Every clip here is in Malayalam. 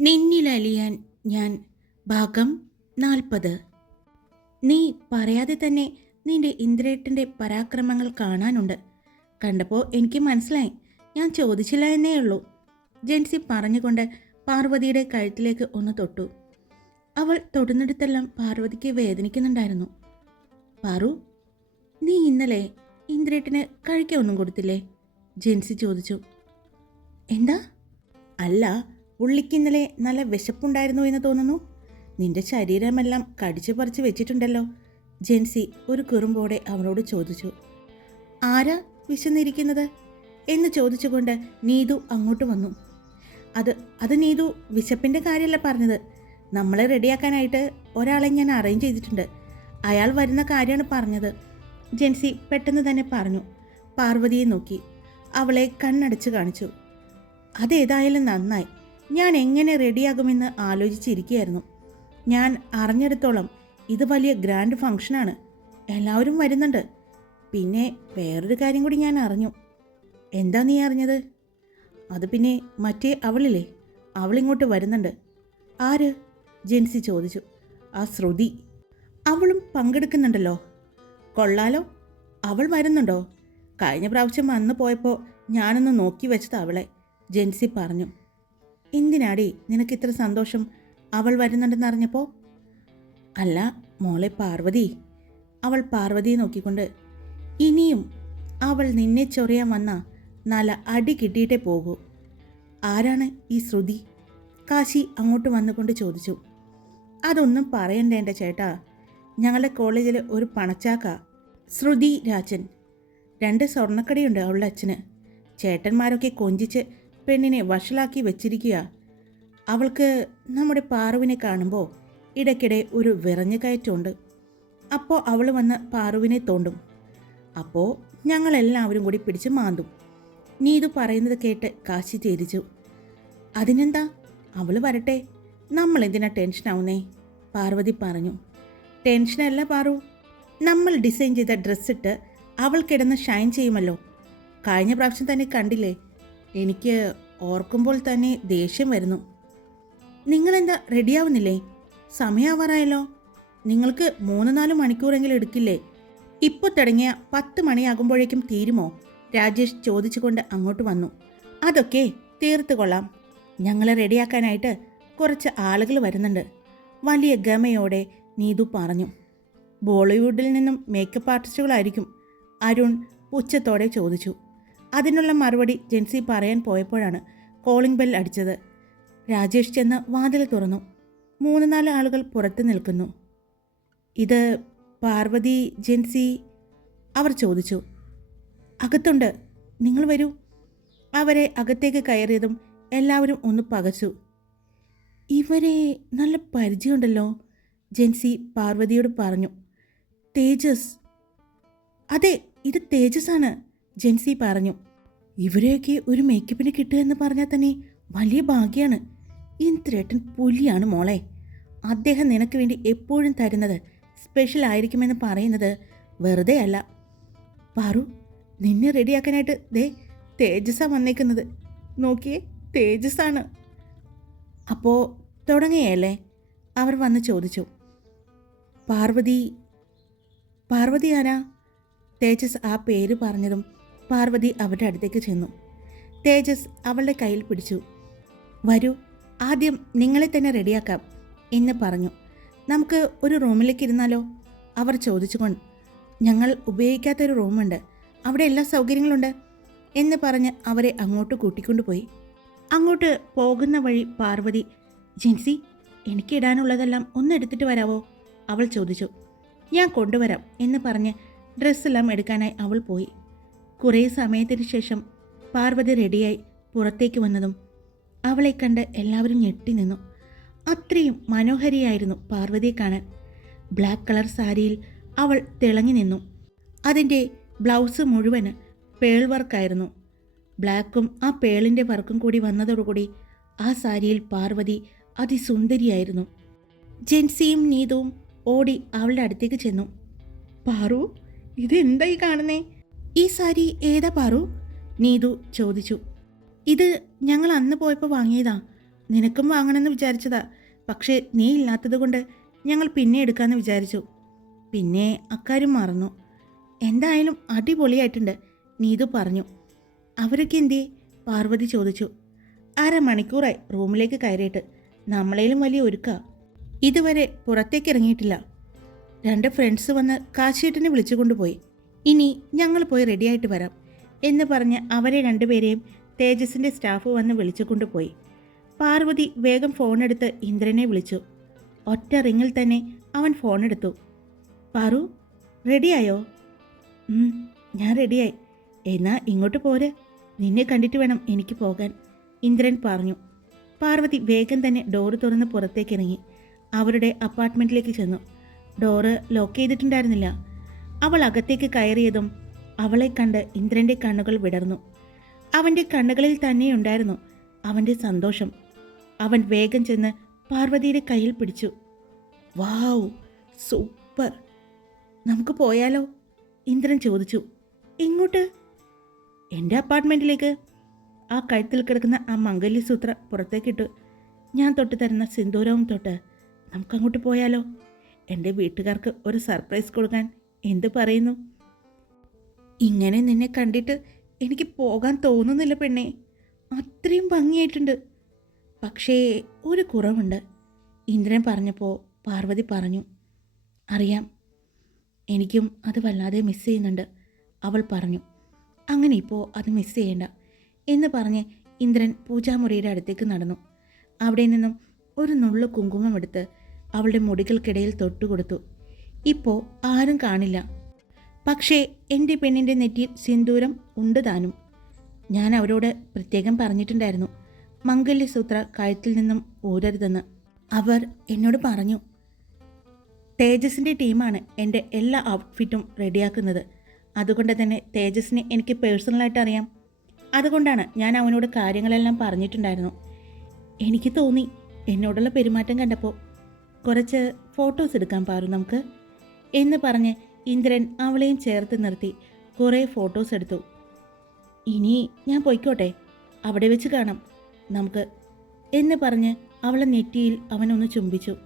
നിന്നിലലിയാൻ ഞാൻ ഭാഗം നാൽപ്പത്. നീ പറയാതെ തന്നെ നിന്റെ ഇന്ദ്രേട്ടന്റെ പരാക്രമങ്ങൾ കാണാനുണ്ട്. കണ്ടപ്പോൾ എനിക്ക് മനസ്സിലായി. ഞാൻ ചോദിച്ചില്ല എന്നേ ഉള്ളൂ. ജെൻസി പറഞ്ഞുകൊണ്ട് പാർവതിയുടെ കഴുത്തിലേക്ക് ഒന്ന് തൊട്ടു. അവൾ തൊടുന്നിടത്തെല്ലാം പാർവതിക്ക് വേദനിക്കുന്നുണ്ടായിരുന്നു. പാറു നീ ഇന്നലെ ഇന്ദ്രേട്ടന് കഴിക്കാൻ ഒന്നും കൊടുത്തില്ലേ? ജെൻസി ചോദിച്ചു. എന്താ? അല്ല പുള്ളിക്ക് ഇന്നലെ നല്ല വിശപ്പുണ്ടായിരുന്നു എന്ന് തോന്നുന്നു. നിന്റെ ശരീരമെല്ലാം കടിച്ചു പറിച്ച് വെച്ചിട്ടുണ്ടല്ലോ. ജെൻസി ഒരു കുറുമ്പോടെ അവനോട് ചോദിച്ചു. ആരാ വിശന്നിരിക്കുന്നത്? എന്ന് ചോദിച്ചുകൊണ്ട് നീതു അങ്ങോട്ട് വന്നു. അത് അത് നീതു വിശപ്പിന്റെ കാര്യമല്ല പറഞ്ഞത്. നമ്മളെ റെഡിയാക്കാനായിട്ട് ഒരാളെ ഞാൻ അറേഞ്ച് ചെയ്തിട്ടുണ്ട്. അയാൾ വരുന്ന കാര്യമാണ് പറഞ്ഞത്. ജെൻസി പെട്ടെന്ന് തന്നെ പറഞ്ഞു. പാർവതിയെ നോക്കി. അവളെ കണ്ണടച്ച് കാണിച്ചു. അതേതായാലും നന്നായി. ഞാൻ എങ്ങനെ റെഡിയാകുമെന്ന് ആലോചിച്ചിരിക്കുകയായിരുന്നു. ഞാൻ അറിഞ്ഞിടത്തോളം ഇത് വലിയ ഗ്രാൻഡ് ഫംഗ്ഷനാണ് എല്ലാവരും വരുന്നുണ്ട്. പിന്നെ വേറൊരു കാര്യം കൂടി ഞാൻ അറിഞ്ഞു. എന്താ നീ അറിഞ്ഞത്? അത് പിന്നെ മറ്റേ അവളില്ലേ? അവളിങ്ങോട്ട് വരുന്നുണ്ട്. ആര്? ജെൻസി ചോദിച്ചു. ആ ശ്രുതി. അവളും പങ്കെടുക്കുന്നുണ്ടല്ലോ. കൊള്ളാലോ. അവൾ വരുന്നുണ്ടോ? കഴിഞ്ഞ പ്രാവശ്യം വന്നു പോയപ്പോൾ ഞാനൊന്ന് നോക്കി വെച്ചത് അവളെ. ജെൻസി പറഞ്ഞു. എന്തിനാടി നിനക്ക് ഇത്ര സന്തോഷം? അവൾ വരുന്നുണ്ടെന്ന് അറിഞ്ഞപ്പോൾ അല്ല മോളെ പാർവതി. അവൾ പാർവതിയെ നോക്കിക്കൊണ്ട് ഇനിയും അവൾ നിന്നെ ചൊറിയാൻ വന്ന നല്ല അടി കിട്ടിയിട്ടേ പോകൂ. ആരാണ് ഈ ശ്രുതി? കാശി അങ്ങോട്ട് വന്നുകൊണ്ട് ചോദിച്ചു. അതൊന്നും പറയണ്ട എന്റെ ചേട്ടാ. ഞങ്ങളുടെ കോളേജിലെ ഒരു പണച്ചാക്ക ശ്രുതി രാജൻ. രണ്ട് സ്വർണക്കടയുണ്ട് അവളുടെ അച്ഛന്. ചേട്ടന്മാരൊക്കെ കൊഞ്ചിച്ച് പെണ്ണിനെ വഷളാക്കി വെച്ചിരിക്കുക. അവൾക്ക് നമ്മുടെ പാറുവിനെ കാണുമ്പോൾ ഇടയ്ക്കിടെ ഒരു വിറഞ്ഞു കയറ്റമുണ്ട്. അപ്പോൾ അവൾ വന്ന് പാറുവിനെ തോണ്ടും. അപ്പോൾ ഞങ്ങളെല്ലാവരും കൂടി പിടിച്ച് മാന്തും. നീ ഇത് പറയുന്നത് കേട്ട് കാശി ചേരിച്ചു അതിനെന്താ? അവൾ വരട്ടെ. നമ്മൾ എന്തിനാ ടെൻഷൻ ടെൻഷനാവുന്നേ? പാർവതി പറഞ്ഞു. ടെൻഷനല്ല പാറു. നമ്മൾ ഡിസൈൻ ചെയ്ത ഡ്രസ്സിട്ട് അവൾ കിടന്ന് ഷൈൻ ചെയ്യുമല്ലോ. കഴിഞ്ഞ പ്രാവശ്യം തന്നെ കണ്ടില്ലേ? എനിക്ക് ഓർക്കുമ്പോൾ തന്നെ ദേഷ്യം വരുന്നു. നിങ്ങളെന്താ റെഡിയാവുന്നില്ലേ? സമയാവാറായല്ലോ. നിങ്ങൾക്ക് മൂന്ന് നാല് മണിക്കൂറെങ്കിലും എടുക്കില്ലേ? ഇപ്പോൾ തുടങ്ങിയ പത്ത് മണിയാകുമ്പോഴേക്കും തീരുമോ? രാജേഷ് ചോദിച്ചുകൊണ്ട് അങ്ങോട്ട് വന്നു. അതൊക്കെ തീർത്ത് കൊള്ളാം. ഞങ്ങളെ റെഡിയാക്കാനായിട്ട് കുറച്ച് ആളുകൾ വരുന്നുണ്ട്. വലിയ ഗമയോടെ നീതു പറഞ്ഞു. ബോളിവുഡിൽ നിന്നും മേക്കപ്പ് ആർട്ടിസ്റ്റുകളായിരിക്കും അരുൺ പുച്ഛത്തോടെ ചോദിച്ചു. അതിനുള്ള മറുപടി ജെൻസി പറയാൻ പോയപ്പോഴാണ് കോളിംഗ് ബെൽ അടിച്ചത്. രാജേഷ് ചെന്ന് വാതിൽ തുറന്നു. മൂന്ന് നാല് ആളുകൾ പുറത്ത് നിൽക്കുന്നു. ഇത് പാർവതി ജെൻസി അവർ ചോദിച്ചു. അകത്തുണ്ട്. നിങ്ങൾ വരൂ. അവരെ അകത്തേക്ക് കയറിയതും എല്ലാവരും ഒന്ന് പകച്ചു. ഇവരെ നല്ല പരിചയമുണ്ടല്ലോ ജെൻസി പാർവതിയോട് പറഞ്ഞു. തേജസ്. അതെ ഇത് തേജസ് ആണ് ജെൻസി പറഞ്ഞു. ഇവരെയൊക്കെ ഒരു മേക്കപ്പിന് കിട്ടുക എന്ന് പറഞ്ഞാൽ തന്നെ വലിയ ഭാഗ്യമാണ് ഇന്ദ്രേട്ടൻ പുലിയാണ് മോളെ. അദ്ദേഹം നിനക്ക് വേണ്ടി എപ്പോഴും തരുന്നത് സ്പെഷ്യൽ ആയിരിക്കുമെന്ന് പറയുന്നത് വെറുതെ അല്ല. പാറു നിന്നെ റെഡിയാക്കാനായിട്ട് ദേ തേജസ്സാണ് വന്നേക്കുന്നത്. നോക്കിയേ തേജസ്സാണ്. അപ്പോൾ തുടങ്ങിയല്ലേ അവർ വന്ന് ചോദിച്ചു. പാർവതി പാർവതി ആരാ? തേജസ് ആ പേര് പറഞ്ഞതും പാർവതി അവരുടെ അടുത്തേക്ക് ചെന്നു. തേജസ് അവളുടെ കയ്യിൽ പിടിച്ചു. വരൂ ആദ്യം നിങ്ങളെ തന്നെ റെഡിയാക്കാം എന്ന് പറഞ്ഞു. നമുക്ക് ഒരു റൂമിലേക്ക് ഇരുന്നാലോ? അവർ ചോദിച്ചുകൊണ്ട്. ഞങ്ങൾ ഉപയോഗിക്കാത്തൊരു റൂമുണ്ട്. അവിടെ എല്ലാ സൗകര്യങ്ങളുണ്ട് എന്ന് പറഞ്ഞ് അവരെ അങ്ങോട്ട് കൂട്ടിക്കൊണ്ടുപോയി. അങ്ങോട്ട് പോകുന്ന വഴി പാർവതി ജിൻസി എനിക്കിടാനുള്ളതെല്ലാം ഒന്ന് എടുത്തിട്ട് വരാവോ? അവൾ ചോദിച്ചു. ഞാൻ കൊണ്ടുവരാം എന്ന് പറഞ്ഞ് ഡ്രസ്സെല്ലാം എടുക്കാനായി അവൾ പോയി. കുറേ സമയത്തിന് ശേഷം പാർവതി റെഡിയായി പുറത്തേക്ക് വന്നതും അവളെ കണ്ട് എല്ലാവരും ഞെട്ടി നിന്നു. അത്രയും മനോഹരിയായിരുന്നു പാർവതിയെ കാണാൻ. ബ്ലാക്ക് കളർ സാരിയിൽ അവൾ തിളങ്ങി നിന്നു. അതിന്റെ ബ്ലൗസ് മുഴുവൻ പേൾ വർക്കായിരുന്നു ബ്ലാക്കും ആ പേളിന്റെ വർക്കും കൂടി വന്നതോടുകൂടി ആ സാരിയിൽ പാർവതി അതിസുന്ദരിയായിരുന്നു. ജെൻസിയും നീതവും ഓടി അവളുടെ അടുത്തേക്ക് ചെന്നു. പാറു ഇതെന്തായി കാണുന്നേ? ഈ സാരി ഏതാ പാറു? നീതു ചോദിച്ചു. ഇത് ഞങ്ങൾ അന്ന് പോയപ്പോൾ വാങ്ങിയതാ. നിനക്കും വാങ്ങണമെന്ന് വിചാരിച്ചതാ. പക്ഷേ നീ ഇല്ലാത്തത് കൊണ്ട് ഞങ്ങൾ പിന്നെ എടുക്കാമെന്ന് വിചാരിച്ചു. പിന്നെ അക്കാര്യം മറന്നു. എന്തായാലും അടിപൊളിയായിട്ടുണ്ട് നീതു പറഞ്ഞു. അവരൊക്കെ എന്തേ പാർവതി ചോദിച്ചു. അരമണിക്കൂറായി റൂമിലേക്ക് കയറിയിട്ട്. നമ്മളേലും വലിയ ഒരുക്ക. ഇതുവരെ പുറത്തേക്ക് ഇറങ്ങിയിട്ടില്ല. രണ്ട് ഫ്രണ്ട്സ് വന്ന് കാശിയേട്ടനെ വിളിച്ചുകൊണ്ടുപോയി ഇനി ഞങ്ങൾ പോയി റെഡിയായിട്ട് വരാം എന്ന് പറഞ്ഞ് അവരെ രണ്ടുപേരെയും തേജസിന്റെ സ്റ്റാഫ് വന്ന് വിളിച്ചു കൊണ്ടുപോയി പാർവതി വേഗം ഫോണെടുത്ത് ഇന്ദ്രനെ വിളിച്ചു. ഒറ്റ റിങ്ങിൽ തന്നെ അവൻ ഫോണെടുത്തു പാറു റെഡിയായോ "ഉം, ഞാൻ റെഡിയായി എന്നാ ഇങ്ങോട്ട് പോരെ. നിന്നെ കണ്ടിട്ട് വേണം എനിക്ക് പോകാൻ. ഇന്ദ്രൻ പറഞ്ഞു. പാർവതി വേഗം തന്നെ ഡോറ് തുറന്ന് പുറത്തേക്കിറങ്ങി അവരുടെ അപ്പാർട്ട്മെന്റിലേക്ക് ചെന്നു. ഡോറ് ലോക്ക് ചെയ്തിട്ടുണ്ടായിരുന്നില്ല. അവൾ അകത്തേക്ക് കയറിയതും അവളെ കണ്ട് ഇന്ദ്രന്റെ കണ്ണുകൾ വിടർന്നു. അവന്റെ കണ്ണുകളിൽ തന്നെയുണ്ടായിരുന്നു അവന്റെ സന്തോഷം. അവൻ വേഗം ചെന്ന് പാർവതിയുടെ കയ്യിൽ പിടിച്ചു. Wow super. നമുക്ക് പോയാലോ? ഇന്ദ്രൻ ചോദിച്ചു. ഇങ്ങോട്ട് എന്റെ അപ്പാർട്ട്മെന്റിലേക്ക് ആ കഴുത്തിൽ കിടക്കുന്ന ആ മംഗല്യസൂത്ര പുറത്തേക്കിട്ടു. ഞാൻ തൊട്ട് തരുന്ന സിന്ദൂരവും തൊട്ട് നമുക്കങ്ങോട്ട് പോയാലോ? എന്റെ വീട്ടുകാർക്ക് ഒരു സർപ്രൈസ് കൊടുക്കാൻ എന്ത് പറയുന്നു? ഇങ്ങനെ നിന്നെ കണ്ടിട്ട് എനിക്ക് പോകാൻ തോന്നുന്നില്ല പെണ്ണെ. അത്രയും ഭംഗിയായിട്ടുണ്ട്. പക്ഷേ ഒരു കുറവുണ്ട്. ഇന്ദ്രൻ പറഞ്ഞപ്പോൾ പാർവതി പറഞ്ഞു അറിയാം എനിക്കും അത് വല്ലാതെ മിസ് ചെയ്യുന്നുണ്ട് അവൾ പറഞ്ഞു. അങ്ങനെ ഇപ്പോൾ അത് മിസ് ചെയ്യേണ്ട എന്ന് പറഞ്ഞ് ഇന്ദ്രൻ പൂജാമുറിയുടെ അടുത്തേക്ക് നടന്നു. അവിടെ നിന്നും ഒരു നുള്ളു കുങ്കുമം എടുത്ത് അവളുടെ മുടികൾക്കിടയിൽ തൊട്ടുകൊടുത്തു. ഇപ്പോൾ ആരും കാണില്ല. പക്ഷേ എന്റെ പെണ്ണിന്റെ നെറ്റിയിൽ സിന്ദൂരം ഉണ്ട് താനും. ഞാൻ അവരോട് പ്രത്യേകം പറഞ്ഞിട്ടുണ്ടായിരുന്നു. മംഗല്യസൂത്ര കഴുത്തിൽ നിന്നും ഊരരുതെന്ന്. അവർ എന്നോട് പറഞ്ഞു തേജസിന്റെ ടീമാണ് എന്റെ എല്ലാ ഔട്ട്ഫിറ്റും റെഡിയാക്കുന്നത്. അതുകൊണ്ട് തന്നെ തേജസിനെ എനിക്ക് പേഴ്സണലായിട്ട് അറിയാം. അതുകൊണ്ടാണ് ഞാൻ അവനോട് കാര്യങ്ങളെല്ലാം പറഞ്ഞിട്ടുണ്ടായിരുന്നു. എനിക്ക് തോന്നി എന്നോടുള്ള പെരുമാറ്റം കണ്ടപ്പോൾ കുറച്ച് ഫോട്ടോസ് എടുക്കാൻ പാരും നമുക്ക്. എന്ന് പറഞ്ഞ് ഇന്ദ്രൻ അവളെയും ചേർത്ത് നിർത്തി. കുറേ ഫോട്ടോസ് എടുത്തു. ഇനി ഞാൻ പൊയ്ക്കോട്ടെ. അവിടെ വെച്ച് കാണാം. നമുക്ക് എന്ന് പറഞ്ഞ് അവളെ നെറ്റിയിൽ അവനൊന്ന് ചുംബിച്ചു.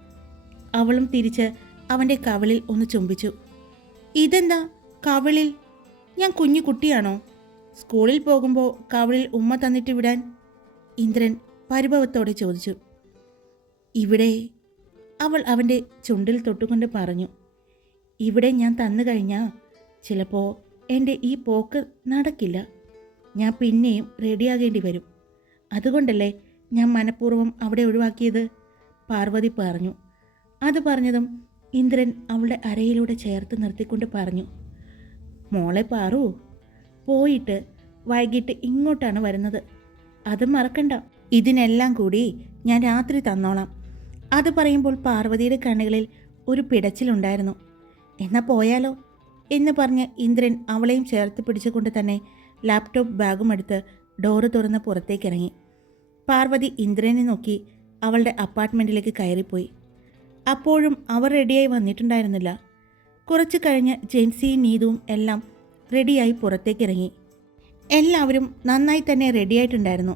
അവളും തിരിച്ച് അവന്റെ കവളിൽ ഒന്ന് ചുംബിച്ചു. ഇതെന്താ? കവളിൽ? ഞാൻ കുഞ്ഞു കുട്ടിയാണോ? സ്കൂളിൽ പോകുമ്പോൾ കവളിൽ ഉമ്മ തന്നിട്ട് വിടാൻ? ഇന്ദ്രൻ പരിഭവത്തോടെ ചോദിച്ചു. ഇവിടെ അവൾ അവന്റെ ചുണ്ടിൽ തൊട്ടുകൊണ്ട് പറഞ്ഞു. ഇവിടെ ഞാൻ തന്നു കഴിഞ്ഞാൽ ചിലപ്പോൾ എന്റെ ഈ പോക്ക് നടക്കില്ല. ഞാൻ പിന്നെയും റെഡിയാകേണ്ടി വരും. അതുകൊണ്ടല്ലേ ഞാൻ മനഃപൂർവം അവിടെ ഒഴിവാക്കിയത്? പാർവതി പറഞ്ഞു. അത് പറഞ്ഞതും ഇന്ദ്രൻ അവളുടെ അരയിലൂടെ ചേർത്ത് നിർത്തിക്കൊണ്ട് പറഞ്ഞു. മോളെ പാറു പോയിട്ട് വൈകിട്ട് ഇങ്ങോട്ടാണ് വരുന്നത്. അത് മറക്കണ്ട. ഇതിനെല്ലാം കൂടി ഞാൻ രാത്രി തന്നോളാം. അത് പറയുമ്പോൾ പാർവതിയുടെ കണ്ണുകളിൽ ഒരു പിടച്ചിലുണ്ടായിരുന്നു. എന്നാ പോയാലോ? എന്ന് പറഞ്ഞ് ഇന്ദ്രൻ അവളെയും ചേർത്ത് പിടിച്ചുകൊണ്ട് തന്നെ ലാപ്ടോപ്പ് ബാഗും എടുത്ത് ഡോറ് തുറന്ന് പുറത്തേക്ക് ഇറങ്ങി പാർവതി ഇന്ദ്രനെ നോക്കി അവളുടെ അപ്പാർട്ട്മെന്റിലേക്ക് കയറിപ്പോയി. അപ്പോഴും അവർ റെഡിയായി വന്നിട്ടുണ്ടായിരുന്നില്ല. കുറച്ച് കഴിഞ്ഞ് ജെൻസിയും നീതുവും എല്ലാം റെഡിയായി പുറത്തേക്ക് ഇറങ്ങി എല്ലാവരും നന്നായി തന്നെ റെഡിയായിട്ടുണ്ടായിരുന്നു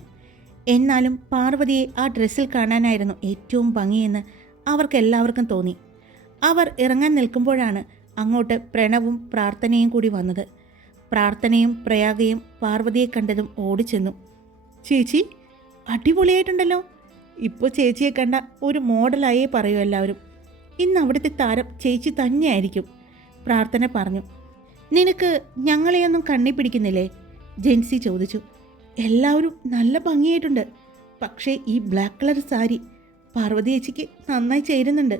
എന്നാലും പാർവതിയെ ആ ഡ്രസ്സിൽ കാണാനായിരുന്നു ഏറ്റവും ഭംഗിയെന്ന് അവർക്കെല്ലാവർക്കും തോന്നി. അവർ ഇറങ്ങാൻ നിൽക്കുമ്പോഴാണ് അങ്ങോട്ട് പ്രണവും പ്രാർത്ഥനയും കൂടി വന്നത്. പ്രാർത്ഥനയും പ്രയാഗയും പാർവതിയെ കണ്ടതും ഓടിച്ചെന്നു. ചേച്ചി അടിപൊളിയായിട്ടുണ്ടല്ലോ. ഇപ്പോൾ ചേച്ചിയെ കണ്ട ഒരു മോഡലായേ പറയൂ എല്ലാവരും. ഇന്ന് അവിടുത്തെ താരം ചേച്ചി തന്നെയായിരിക്കും പ്രാർത്ഥന പറഞ്ഞു. നിനക്ക് ഞങ്ങളെയൊന്നും കണ്ണി പിടിക്കുന്നില്ലേ? ജെൻസി ചോദിച്ചു. എല്ലാവരും നല്ല ഭംഗിയായിട്ടുണ്ട്. പക്ഷേ ഈ ബ്ലാക്ക് കളർ സാരി പാർവതി ചേച്ചിക്ക് നന്നായി ചേരുന്നുണ്ട്.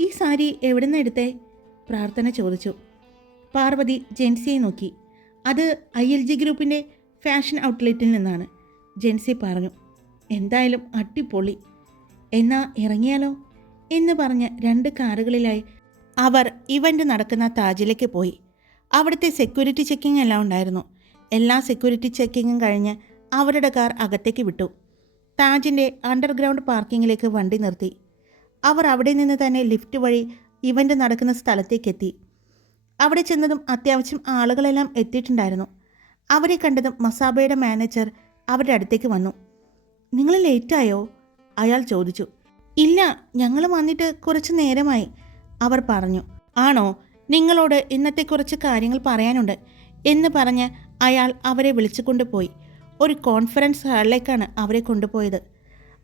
ഈ സാരി എവിടെ നിന്ന് എടുത്തേ? പ്രാർത്ഥന ചോദിച്ചു. പാർവതി ജെൻസിയെ നോക്കി. അത് ഐ എൽ ജി ഗ്രൂപ്പിന്റെ ഫാഷൻ ഔട്ട്ലെറ്റിൽ നിന്നാണ്. ജെൻസി പറഞ്ഞു എന്തായാലും അട്ടിപ്പൊളി എന്നാ ഇറങ്ങിയാലോ? എന്ന് പറഞ്ഞ് രണ്ട് കാറുകളിലായി അവർ ഇവന്റ് നടക്കുന്ന താജിലേക്ക് പോയി. അവിടുത്തെ സെക്യൂരിറ്റി ചെക്കിംഗ് എല്ലാം ഉണ്ടായിരുന്നു. എല്ലാ സെക്യൂരിറ്റി ചെക്കിങ്ങും കഴിഞ്ഞ് അവരുടെ കാർ അകത്തേക്ക് വിട്ടു. താജിന്റെ അണ്ടർഗ്രൗണ്ട് പാർക്കിങ്ങിലേക്ക് വണ്ടി നിർത്തി. അവർ അവിടെ നിന്ന് തന്നെ ലിഫ്റ്റ് വഴി ഇവന്റ് നടക്കുന്ന സ്ഥലത്തേക്കെത്തി. അവിടെ ചെന്നതും അത്യാവശ്യം ആളുകളെല്ലാം എത്തിയിട്ടുണ്ടായിരുന്നു. അവരെ കണ്ടതും മസാബയുടെ മാനേജർ അവരുടെ അടുത്തേക്ക് വന്നു. നിങ്ങൾ ലേറ്റായോ? അയാൾ ചോദിച്ചു. ഇല്ല ഞങ്ങൾ വന്നിട്ട് കുറച്ച് നേരമായി അവർ പറഞ്ഞു. ആണോ? നിങ്ങളോട് ഇന്നത്തെ കുറച്ച് കാര്യങ്ങൾ പറയാനുണ്ട് എന്ന് പറഞ്ഞ് അയാൾ അവരെ വിളിച്ചു കൊണ്ടുപോയി. ഒരു കോൺഫറൻസ് ഹാളിലേക്കാണ് അവരെ കൊണ്ടുപോയത്.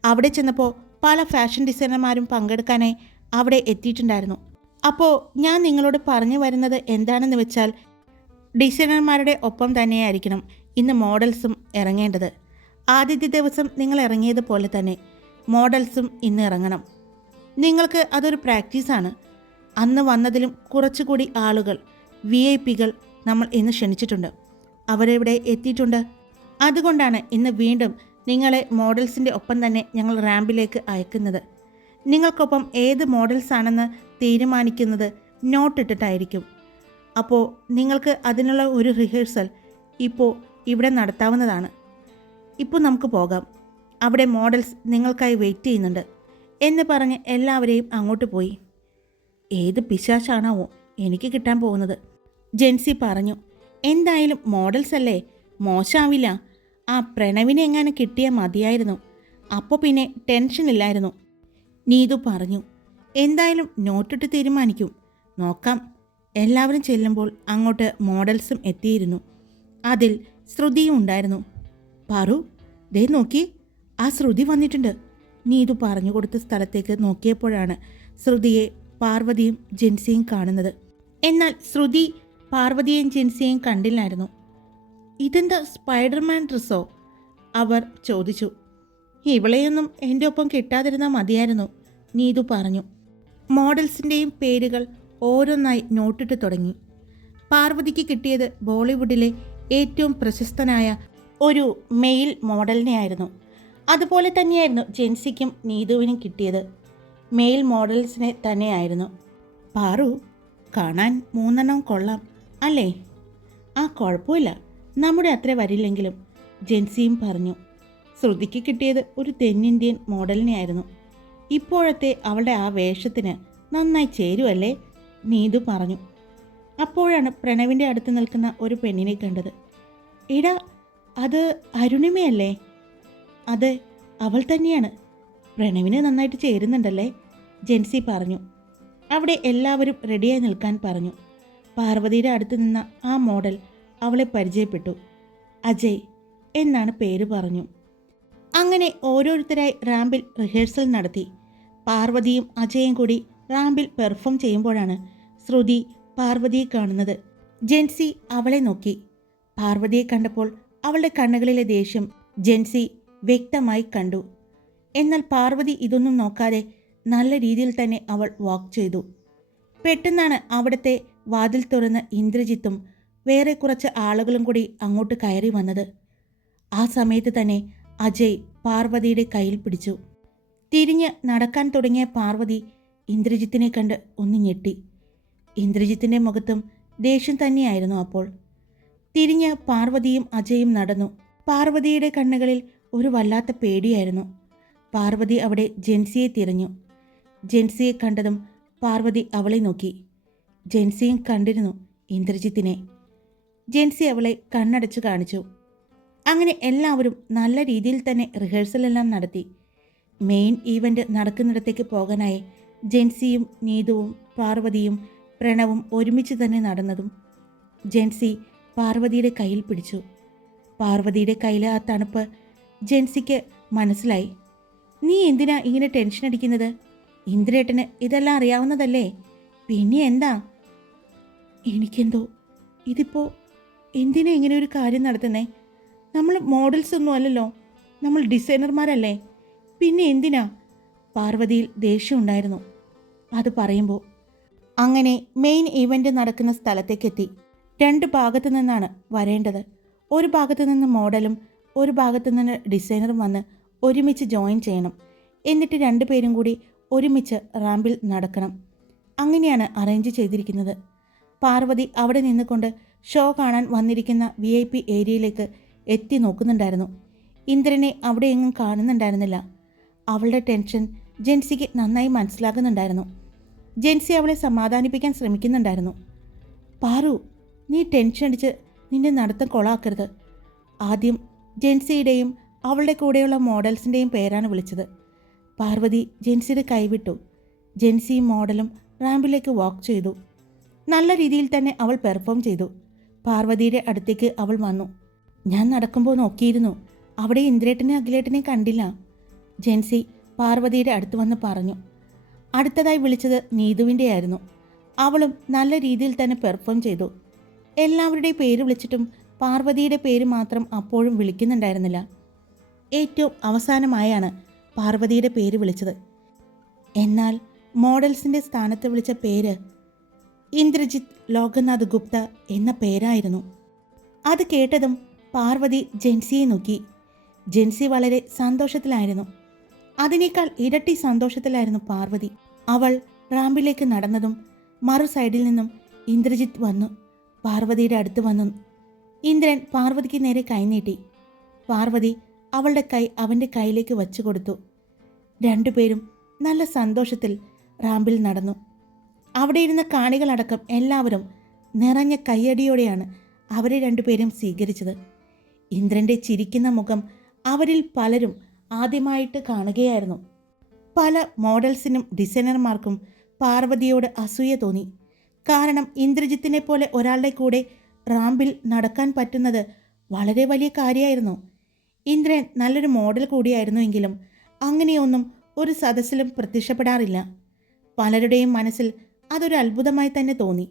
അവിടെ ചെന്നപ്പോൾ പല ഫാഷൻ ഡിസൈനർമാരും പങ്കെടുക്കാനായി അവിടെ എത്തിയിട്ടുണ്ടായിരുന്നു. അപ്പോൾ ഞാൻ നിങ്ങളോട് പറഞ്ഞു വരുന്നത് എന്താണെന്ന് വെച്ചാൽ ഡിസൈനർമാരുടെ ഒപ്പം തന്നെയായിരിക്കണം ഇന്ന് മോഡൽസും ഇറങ്ങേണ്ടത്. ആദ്യത്തെ ദിവസം നിങ്ങൾ ഇറങ്ങിയതുപോലെ തന്നെ മോഡൽസും ഇന്ന് ഇറങ്ങണം. നിങ്ങൾക്ക് അതൊരു പ്രാക്ടീസാണ്. അന്ന് വന്നതിലും കുറച്ചുകൂടി ആളുകൾ വി ഐ പികൾ നമ്മൾ ഇന്ന് ക്ഷണിച്ചിട്ടുണ്ട്. അവരിവിടെ എത്തിയിട്ടുണ്ട്? അതുകൊണ്ടാണ് ഇന്ന് വീണ്ടും നിങ്ങളെ മോഡൽസിന്റെ ഒപ്പം തന്നെ ഞങ്ങൾ റാമ്പിലേക്ക് അയക്കുന്നത്. നിങ്ങൾക്കൊപ്പം ഏത് മോഡൽസ് ആണെന്ന് തീരുമാനിക്കുന്നത് നോട്ട് ഇട്ടിട്ടായിരിക്കും അപ്പോൾ നിങ്ങൾക്ക് അതിനുള്ള ഒരു റിഹേഴ്സൽ ഇപ്പോൾ ഇവിടെ നടത്താവുന്നതാണ്. ഇപ്പോൾ നമുക്ക് പോകാം. അവിടെ മോഡൽസ് നിങ്ങൾക്കായി വെയിറ്റ് ചെയ്യുന്നുണ്ട് എന്ന് പറഞ്ഞ് എല്ലാവരെയും അങ്ങോട്ട് പോയി. ഏത് പിശാശാണാവോ എനിക്ക് കിട്ടാൻ പോകുന്നത്. ജെൻസി പറഞ്ഞു എന്തായാലും മോഡൽസ് അല്ലേ? മോശമാവില്ല ആ പ്രണവിനെ എങ്ങാനും കിട്ടിയാൽ മതിയായിരുന്നു. അപ്പോൾ പിന്നെ ടെൻഷൻ ഇല്ലായിരുന്നു നീതു പറഞ്ഞു. എന്തായാലും നോട്ടിട്ട് തീരുമാനിക്കും. നോക്കാം. എല്ലാവരും ചെല്ലുമ്പോൾ അങ്ങോട്ട് മോഡൽസും എത്തിയിരുന്നു. അതിൽ ശ്രുതിയും ഉണ്ടായിരുന്നു. പാറു ദേ നോക്കി. ആ ശ്രുതി വന്നിട്ടുണ്ട്. നീതു പറഞ്ഞു കൊടുത്ത സ്ഥലത്തേക്ക് നോക്കിയപ്പോഴാണ് ശ്രുതിയെ പാർവതിയും ജെൻസിയും കാണുന്നത്. എന്നാൽ ശ്രുതി പാർവതിയെയും ജെൻസിയെയും കണ്ടില്ലായിരുന്നു. ഇതെന്താ സ്പൈഡർമാൻ ഡ്രസ്സോ? അവർ ചോദിച്ചു. ഇവളെയൊന്നും എന്റെ ഒപ്പം കിട്ടാതിരുന്നാൽ മതിയായിരുന്നു. നീതു പറഞ്ഞു. മോഡൽസിന്റെയും പേരുകൾ ഓരോന്നായി നോട്ടിട്ട് തുടങ്ങി. പാർവതിക്ക് കിട്ടിയത് ബോളിവുഡിലെ ഏറ്റവും പ്രശസ്തനായ ഒരു മെയിൽ മോഡലിനെയായിരുന്നു. അതുപോലെ തന്നെയായിരുന്നു ജെൻസിക്കും നീതുവിനും കിട്ടിയത്. മെയിൽ മോഡൽസിനെ തന്നെയായിരുന്നു. പാറു കാണാൻ മൂന്നെണ്ണം കൊള്ളാം അല്ലേ? ആ കുഴപ്പമില്ല. നമ്മുടെ അത്ര വരില്ലെങ്കിലും ജെൻസിയും പറഞ്ഞു. ശ്രുതിക്ക് കിട്ടിയത് ഒരു തെന്നിന്ത്യൻ മോഡലിനെയായിരുന്നു. ഇപ്പോഴത്തെ അവളുടെ ആ വേഷത്തിന് നന്നായി ചേരുവല്ലേ? നീതു പറഞ്ഞു. അപ്പോഴാണ് പ്രണവിന്റെ അടുത്ത് നിൽക്കുന്ന ഒരു പെണ്ണിനെ കണ്ടത്. ഇടാ അത് അരുണിമയല്ലേ? അതെ അവൾ തന്നെയാണ്. പ്രണവിന് നന്നായിട്ട് ചേരുന്നുണ്ടല്ലേ? ജെൻസി പറഞ്ഞു. അവിടെ എല്ലാവരും റെഡിയായി നിൽക്കാൻ പറഞ്ഞു. പാർവതിയുടെ അടുത്ത് നിന്ന ആ മോഡൽ അവളെ പരിചയപ്പെട്ടു. അജയ് എന്നാണ് പേര് പറഞ്ഞു. അങ്ങനെ ഓരോരുത്തരായി റാമ്പിൽ റിഹേഴ്സൽ നടത്തി. പാർവതിയും അജയും കൂടി റാമ്പിൽ പെർഫോം ചെയ്യുമ്പോഴാണ് ശ്രുതി പാർവതിയെ കാണുന്നത്. ജെൻസി അവളെ നോക്കി. പാർവതിയെ കണ്ടപ്പോൾ അവളുടെ കണ്ണുകളിലെ ദേഷ്യം ജെൻസി വ്യക്തമായി കണ്ടു. എന്നാൽ പാർവതി ഇതൊന്നും നോക്കാതെ നല്ല രീതിയിൽ തന്നെ അവൾ വാക്ക് ചെയ്തു. പെട്ടെന്നാണ് അവിടുത്തെ വാതിൽ തുറന്ന് ഇന്ദ്രജിത്തും വേറെ കുറച്ച് ആളുകളും കൂടി അങ്ങോട്ട് കയറി വന്നത്. ആ സമയത്ത് തന്നെ അജയ് പാർവതിയുടെ കയ്യിൽ പിടിച്ചു. തിരിഞ്ഞ് നടക്കാൻ തുടങ്ങിയ പാർവതി ഇന്ദ്രജിത്തിനെ കണ്ട് ഒന്ന് ഞെട്ടി. ഇന്ദ്രജിത്തിന്റെ മുഖത്തും ദേഷ്യം തന്നെയായിരുന്നു അപ്പോൾ. തിരിഞ്ഞ് പാർവതിയും അജയും നടന്നു. പാർവതിയുടെ കണ്ണുകളിൽ ഒരു വല്ലാത്ത പേടിയായിരുന്നു. പാർവതി അവിടെ ജെൻസിയെ തിരഞ്ഞു. ജെൻസിയെ കണ്ടതും പാർവതി അവളെ നോക്കി. ജെൻസിയും കണ്ടിരുന്നു ഇന്ദ്രജിത്തിനെ. ജെൻസി അവളെ കണ്ണടച്ചു കാണിച്ചു. അങ്ങനെ എല്ലാവരും നല്ല രീതിയിൽ തന്നെ റിഹേഴ്സലെല്ലാം നടത്തി. മെയിൻ ഈവന്റ് നടക്കുന്നിടത്തേക്ക് പോകാനായി ജെൻസിയും നീതുവും പാർവതിയും പ്രണവും ഒരുമിച്ച് തന്നെ നടന്നതും ജെൻസി പാർവതിയുടെ കയ്യിൽ പിടിച്ചു. പാർവതിയുടെ കയ്യിലെ ആ തണുപ്പ് ജെൻസിക്ക് മനസ്സിലായി. നീ എന്തിനാ ഇങ്ങനെ ടെൻഷൻ അടിക്കുന്നത്? ഇന്ദ്രേട്ടന് ഇതെല്ലാം അറിയാവുന്നതല്ലേ? പിന്നെ എന്താ? എനിക്കെന്തോ? ഇതിപ്പോൾ എന്തിനാ ഇങ്ങനെ ഒരു കാര്യം നടത്തുന്നേ? നമ്മൾ മോഡൽസ് ഒന്നും അല്ലല്ലോ. നമ്മൾ ഡിസൈനർമാരല്ലേ പിന്നെ എന്തിനാ? പാർവതിയിൽ ദേഷ്യമുണ്ടായിരുന്നു അത് പറയുമ്പോൾ അങ്ങനെ മെയിൻ ഇവന്റ് നടക്കുന്ന സ്ഥലത്തേക്കെത്തി. രണ്ട് ഭാഗത്തു നിന്നാണ് വരേണ്ടത്. ഒരു ഭാഗത്തു നിന്ന് മോഡലും ഒരു ഭാഗത്തു നിന്ന് ഡിസൈനറും വന്ന് ഒരുമിച്ച് ജോയിൻ ചെയ്യണം. എന്നിട്ട് രണ്ടുപേരും കൂടി ഒരുമിച്ച് റാമ്പിൽ നടക്കണം. അങ്ങനെയാണ് അറേഞ്ച് ചെയ്തിരിക്കുന്നത്. പാർവതി അവിടെ നിന്നുകൊണ്ട് ഷോ കാണാൻ വന്നിരിക്കുന്ന വി ഐ പി ഏരിയയിലേക്ക് എത്തി നോക്കുന്നുണ്ടായിരുന്നു. ഇന്ദ്രനെ അവിടെ എങ്ങും കാണുന്നുണ്ടായിരുന്നില്ല. അവളുടെ ടെൻഷൻ ജെൻസിക്ക് നന്നായി മനസ്സിലാകുന്നുണ്ടായിരുന്നു ജെൻസി അവളെ സമാധാനിപ്പിക്കാൻ ശ്രമിക്കുന്നുണ്ടായിരുന്നു. പാറു നീ ടെൻഷൻ അടിച്ച് നിന്റെ നടത്തം കൊളാക്കരുത്. ആദ്യം ജെൻസിയുടെയും അവളുടെ കൂടെയുള്ള മോഡൽസിന്റെയും പേരാണ് വിളിച്ചത്. പാർവതി ജെൻസിയുടെ കൈവിട്ടു. ജെൻസിയും മോഡലും റാമ്പിലേക്ക് വാക്ക് ചെയ്തു. നല്ല രീതിയിൽ തന്നെ അവൾ പെർഫോം ചെയ്തു. പാർവതിയുടെ അടുത്തേക്ക് അവൾ വന്നു. ഞാൻ നടക്കുമ്പോൾ നോക്കിയിരുന്നു. അവിടെ ഇന്ദ്രേട്ടനെ അഖിലേട്ടനെ കണ്ടില്ല. ജെൻസി പാർവതിയുടെ അടുത്ത് വന്ന് പറഞ്ഞു അടുത്തതായി വിളിച്ചത് നീതുവിന്റെ ആയിരുന്നു അവളും നല്ല രീതിയിൽ തന്നെ പെർഫോം ചെയ്തു. എല്ലാവരുടെയും പേര് വിളിച്ചിട്ടും പാർവതിയുടെ പേര് മാത്രം അപ്പോഴും വിളിക്കുന്നുണ്ടായിരുന്നില്ല. ഏറ്റവും അവസാനമായാണ് പാർവതിയുടെ പേര് വിളിച്ചത്. എന്നാൽ മോഡൽസിന്റെ സ്ഥാനത്ത് വിളിച്ച പേര് ഇന്ദ്രജിത്ത് ലോകനാഥ് ഗുപ്ത എന്ന പേരായിരുന്നു. അത് കേട്ടതും പാർവതി ജെൻസിയെ നോക്കി. ജെൻസി വളരെ സന്തോഷത്തിലായിരുന്നു. അതിനേക്കാൾ ഇരട്ടി സന്തോഷത്തിലായിരുന്നു പാർവതി. അവൾ റാമ്പിലേക്ക് നടന്നതും മറു സൈഡിൽ നിന്നും ഇന്ദ്രജിത്ത് വന്നു. പാർവതിയുടെ അടുത്ത് വന്നു. ഇന്ദ്രൻ പാർവതിക്ക് നേരെ കൈനീട്ടി പാർവതി അവളുടെ കൈ അവന്റെ കൈയിലേക്ക് വച്ചു കൊടുത്തു. രണ്ടുപേരും നല്ല സന്തോഷത്തിൽ റാമ്പിൽ നടന്നു. അവിടെ ഇരുന്ന കാണികളടക്കം എല്ലാവരും നിറഞ്ഞ കയ്യടിയോടെയാണ് അവരെ രണ്ടുപേരും സ്വീകരിച്ചത്. ഇന്ദ്രന്റെ ചിരിക്കുന്ന മുഖം അവരിൽ പലരും ആദ്യമായിട്ട് കാണുകയായിരുന്നു. പല മോഡൽസിനും ഡിസൈനർമാർക്കും പാർവതിയോട് അസൂയ തോന്നി. കാരണം ഇന്ദ്രജിത്തിനെ പോലെ ഒരാളുടെ കൂടെ റാമ്പിൽ നടക്കാൻ പറ്റുന്നത് വളരെ വലിയ കാര്യമായിരുന്നു. ഇന്ദ്രൻ നല്ലൊരു മോഡൽ കൂടിയായിരുന്നു എങ്കിലും അങ്ങനെയൊന്നും ഒരു സദസ്സിലും പ്രത്യക്ഷപ്പെടാറില്ല. പലരുടെയും മനസ്സിൽ അതൊരു അത്ഭുതമായി തന്നെ തോന്നി.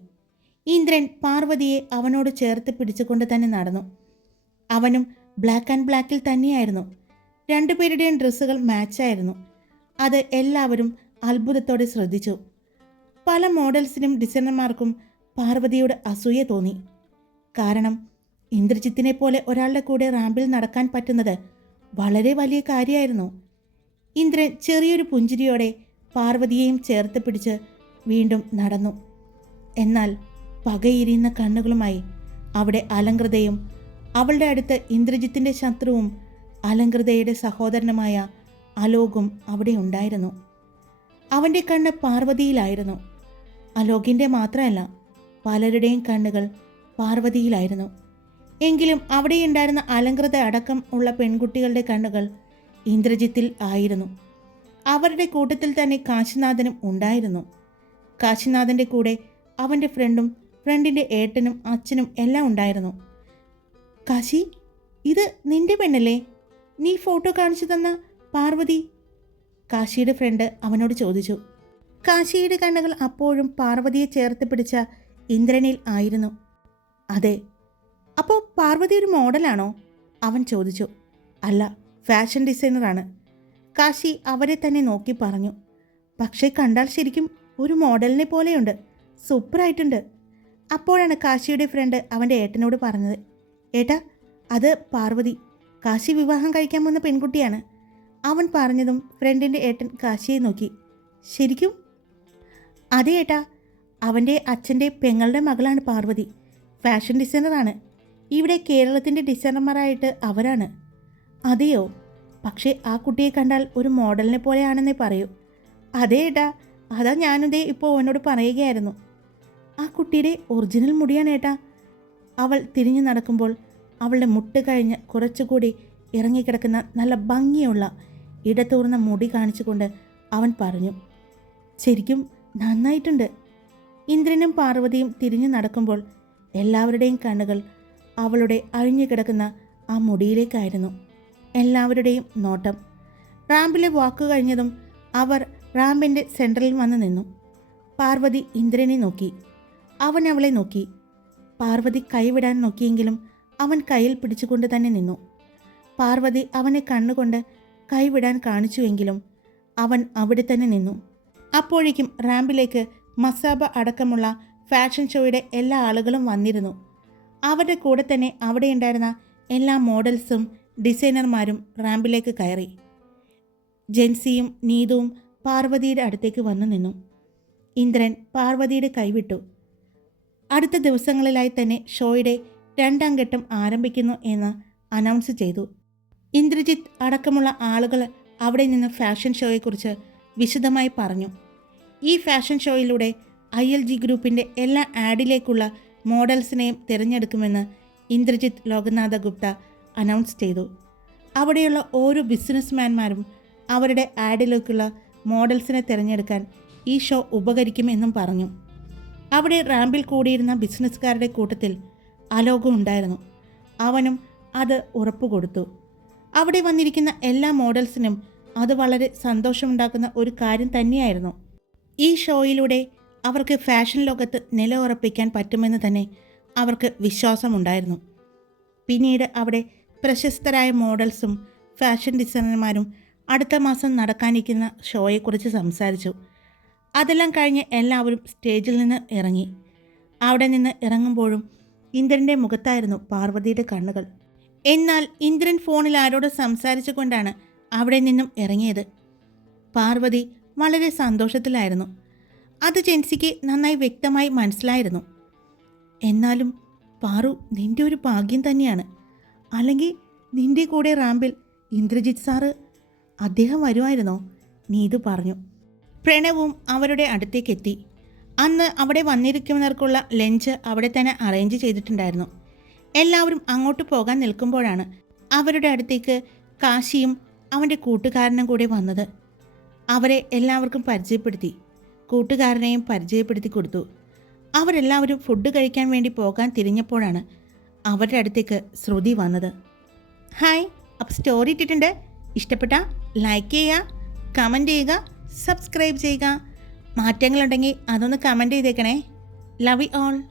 ഇന്ദ്രൻ പാർവതിയെ അവനോട് ചേർത്ത് പിടിച്ചുകൊണ്ട് തന്നെ നടന്നു. അവനും ബ്ലാക്ക് ആൻഡ് ബ്ലാക്കിൽ തന്നെയായിരുന്നു. രണ്ടുപേരുടെയും ഡ്രസ്സുകൾ മാച്ചായിരുന്നു അത് എല്ലാവരും അത്ഭുതത്തോടെ ശ്രദ്ധിച്ചു. പല മോഡൽസിനും ഡിസൈനർമാർക്കും പാർവതിയോട് അസൂയ തോന്നി. കാരണം ഇന്ദ്രജിത്തിനെ പോലെ ഒരാളുടെ കൂടെ റാമ്പിൽ നടക്കാൻ പറ്റുന്നത് വളരെ വലിയ കാര്യമായിരുന്നു. ഇന്ദ്രൻ ചെറിയൊരു പുഞ്ചിരിയോടെ പാർവതിയെയും ചേർത്ത് പിടിച്ച് വീണ്ടും നടന്നു. എന്നാൽ പകയിരിയുന്ന കണ്ണുകളുമായി അവിടെ അലങ്കൃതയും അവളുടെ അടുത്ത് ഇന്ദ്രജിത്തിന്റെ ശത്രുവും അലങ്കൃതയുടെ സഹോദരനുമായ അലോകും അവിടെ ഉണ്ടായിരുന്നു. അവന്റെ കണ്ണ് പാർവതിയിലായിരുന്നു. അലോകിന്റെ മാത്രമല്ല പലരുടെയും കണ്ണുകൾ പാർവതിയിലായിരുന്നു. എങ്കിലും അവിടെ ഉണ്ടായിരുന്ന അലങ്കൃത അടക്കം ഉള്ള പെൺകുട്ടികളുടെ കണ്ണുകൾ ഇന്ദ്രജിത്തിൽ ആയിരുന്നു. അവരുടെ കൂട്ടത്തിൽ തന്നെ കാശിനാഥനും ഉണ്ടായിരുന്നു. കാശിനാഥന്റെ കൂടെ അവന്റെ ഫ്രണ്ടും ഫ്രണ്ടിന്റെ ഏട്ടനും അച്ഛനും എല്ലാം ഉണ്ടായിരുന്നു. കാശി ഇത് നിന്റെ പെണ്ണല്ലേ? നീ ഫോട്ടോ കാണിച്ചു തന്ന പാർവതി? കാശിയുടെ ഫ്രണ്ട് അവനോട് ചോദിച്ചു. കാശിയുടെ കണ്ണുകൾ അപ്പോഴും പാർവതിയെ ചേർത്ത് പിടിച്ച ഇന്ദ്രനിൽ ആയിരുന്നു. അതെ അപ്പോൾ പാർവതി ഒരു മോഡലാണോ? അവൻ ചോദിച്ചു. അല്ല ഫാഷൻ ഡിസൈനറാണ്. കാശി അവരെ തന്നെ നോക്കി പറഞ്ഞു. പക്ഷേ കണ്ടാൽ ശരിക്കും ഒരു മോഡലിനെ പോലെയുണ്ട്. സൂപ്പറായിട്ടുണ്ട്. അപ്പോഴാണ് കാശിയുടെ ഫ്രണ്ട് അവന്റെ ഏട്ടനോട് പറഞ്ഞത്. ഏട്ടാ അത് പാർവതി. കാശി വിവാഹം കഴിക്കാൻ വന്ന പെൺകുട്ടിയാണ്. അവൻ പറഞ്ഞതും ഫ്രണ്ടിന്റെ ഏട്ടൻ കാശിയെ നോക്കി. ശരിക്കും? അതെ ഏട്ടാ. അവന്റെ അച്ഛന്റെ പെങ്ങളുടെ മകളാണ് പാർവതി. ഫാഷൻ ഡിസൈനറാണ്. ഇവിടെ കേരളത്തിന്റെ ഡിസൈനർമാരായിട്ട് അവരാണ്. അതെയോ? പക്ഷേ ആ കുട്ടിയെ കണ്ടാൽ ഒരു മോഡലിനെ പോലെയാണെന്നേ പറയൂ. അതേ ഏട്ടാ. അതാ ഞാനിതേ ഇപ്പോൾ അവനോട് പറയുകയായിരുന്നു. ആ കുട്ടിയുടെ ഒറിജിനൽ മുടിയാണ് ഏട്ടാ. അവൾ തിരിഞ്ഞു നടക്കുമ്പോൾ അവളുടെ മുട്ട് കഴിഞ്ഞ് കുറച്ചുകൂടി ഇറങ്ങിക്കിടക്കുന്ന നല്ല ഭംഗിയുള്ള ഇടത്തൂർന്ന മുടി കാണിച്ചുകൊണ്ട് അവൻ പറഞ്ഞു ശരിക്കും നന്നായിട്ടുണ്ട്. ഇന്ദ്രനും പാർവതിയും തിരിഞ്ഞു നടക്കുമ്പോൾ എല്ലാവരുടെയും കണ്ണുകൾ അവളുടെ അഴിഞ്ഞു കിടക്കുന്ന ആ മുടിയിലേക്കായിരുന്നു. എല്ലാവരുടെയും നോട്ടം. റാമ്പിലെ വാക്ക് കഴിഞ്ഞതും അവർ റാമ്പിന്റെ സെൻട്രലിൽ വന്ന് നിന്നു. പാർവതി ഇന്ദ്രനെ നോക്കി. അവൻ അവളെ നോക്കി. പാർവതി കൈവിടാൻ നോക്കിയെങ്കിലും അവൻ കയ്യിൽ പിടിച്ചുകൊണ്ട് തന്നെ നിന്നു. പാർവതി അവനെ കണ്ണുകൊണ്ട് കൈവിടാൻ കാണിച്ചുവെങ്കിലും അവൻ അവിടെ തന്നെ നിന്നു. അപ്പോഴേക്കും റാമ്പിലേക്ക് മസാബ അടക്കമുള്ള ഫാഷൻ ഷോയുടെ എല്ലാ ആളുകളും വന്നിരുന്നു. അവരുടെ കൂടെ തന്നെ അവിടെ ഉണ്ടായിരുന്ന എല്ലാ മോഡൽസും ഡിസൈനർമാരും റാമ്പിലേക്ക് കയറി. ജെൻസിയും നീതുവും പാർവതിയുടെ അടുത്തേക്ക് വന്നു നിന്നു. ഇന്ദ്രൻ പാർവതിയുടെ കൈവിട്ടു. അടുത്ത ദിവസങ്ങളിലായി തന്നെ ഷോയുടെ രണ്ടാം ഘട്ടം ആരംഭിക്കുന്നു എന്ന് അനൗൺസ് ചെയ്തു. ഇന്ദ്രജിത്ത് അടക്കമുള്ള ആളുകൾ അവിടെ നിന്ന് ഫാഷൻ ഷോയെക്കുറിച്ച് വിശദമായി പറഞ്ഞു. ഈ ഫാഷൻ ഷോയിലൂടെ ഐ എൽ ജി ഗ്രൂപ്പിന്റെ എല്ലാ ആഡിലേക്കുള്ള മോഡൽസിനെയും തിരഞ്ഞെടുക്കുമെന്ന് ഇന്ദ്രജിത്ത് ലോകനാഥ ഗുപ്ത അനൗൺസ് ചെയ്തു. അവിടെയുള്ള ഓരോ ബിസിനസ്മാൻമാരും അവരുടെ ആഡിലേക്കുള്ള മോഡൽസിനെ തിരഞ്ഞെടുക്കാൻ ഈ ഷോ ഉപകരിക്കുമെന്നും പറഞ്ഞു. അവിടെ റാമ്പിൽ കൂടിയിരുന്ന ബിസിനസ്സുകാരുടെ കൂട്ടത്തിൽ അലോകം ഉണ്ടായിരുന്നു അവനും അത് ഉറപ്പു കൊടുത്തു അവിടെ വന്നിരിക്കുന്ന എല്ലാ മോഡൽസിനും അത് വളരെ സന്തോഷമുണ്ടാക്കുന്ന ഒരു കാര്യം തന്നെയായിരുന്നു. ഈ ഷോയിലൂടെ അവർക്ക് ഫാഷൻ ലോകത്ത് നിലയുറപ്പിക്കാൻ പറ്റുമെന്ന് തന്നെ അവർക്ക് വിശ്വാസമുണ്ടായിരുന്നു. പിന്നീട് അവിടെ പ്രശസ്തരായ മോഡൽസും ഫാഷൻ ഡിസൈനർമാരും അടുത്ത മാസം നടക്കാനിരിക്കുന്ന ഷോയെക്കുറിച്ച് സംസാരിച്ചു. അതെല്ലാം കഴിഞ്ഞ് എല്ലാവരും സ്റ്റേജിൽ നിന്ന് ഇറങ്ങി. അവിടെ നിന്ന് ഇറങ്ങുമ്പോഴും ഇന്ദ്രന്റെ മുഖത്തായിരുന്നു പാർവതിയുടെ കണ്ണുകൾ. എന്നാൽ ഇന്ദ്രൻ ഫോണിൽ ആരോട് സംസാരിച്ചു കൊണ്ടാണ് അവിടെ നിന്നും ഇറങ്ങിയത്. പാർവതി വളരെ സന്തോഷത്തിലായിരുന്നു. അത് ജെൻസിക്ക് നന്നായി വ്യക്തമായി മനസ്സിലായിരുന്നു. എന്നാലും പാറു നിന്റെ ഒരു ഭാഗ്യം തന്നെയാണ്. അല്ലെങ്കിൽ നിന്റെ കൂടെ റാമ്പിൽ ഇന്ദ്രജിത് സാറ് അദ്ദേഹം വരുമായിരുന്നോ? നീ ഇത് പറഞ്ഞു. പ്രണവും അവരുടെ അടുത്തേക്ക് എത്തി അന്ന് അവിടെ വന്നിരിക്കുന്നവർക്കുള്ള ലഞ്ച് അവിടെ തന്നെ അറേഞ്ച് ചെയ്തിട്ടുണ്ടായിരുന്നു. എല്ലാവരും അങ്ങോട്ട് പോകാൻ നിൽക്കുമ്പോഴാണ് അവരുടെ അടുത്തേക്ക് കാശിയും അവന്റെ കൂട്ടുകാരനും കൂടെ വന്നത്. അവരെ എല്ലാവർക്കും പരിചയപ്പെടുത്തി. കൂട്ടുകാരനെയും പരിചയപ്പെടുത്തി കൊടുത്തു. അവരെല്ലാവരും ഫുഡ് കഴിക്കാൻ വേണ്ടി പോകാൻ തിരിഞ്ഞപ്പോഴാണ് അവരുടെ അടുത്തേക്ക് ശ്രുതി വന്നത്. ഹായ് അപ്പോൾ സ്റ്റോറി ഇട്ടിട്ടുണ്ട്. ഇഷ്ടപ്പെട്ട ലൈക്ക് ചെയ്യുക കമന്റ് ചെയ്യുക സബ്സ്ക്രൈബ് ചെയ്യുക. മാറ്റങ്ങളുണ്ടെങ്കിൽ അതൊന്ന് കമന്റ് ചെയ്തേക്കണേ. Love you all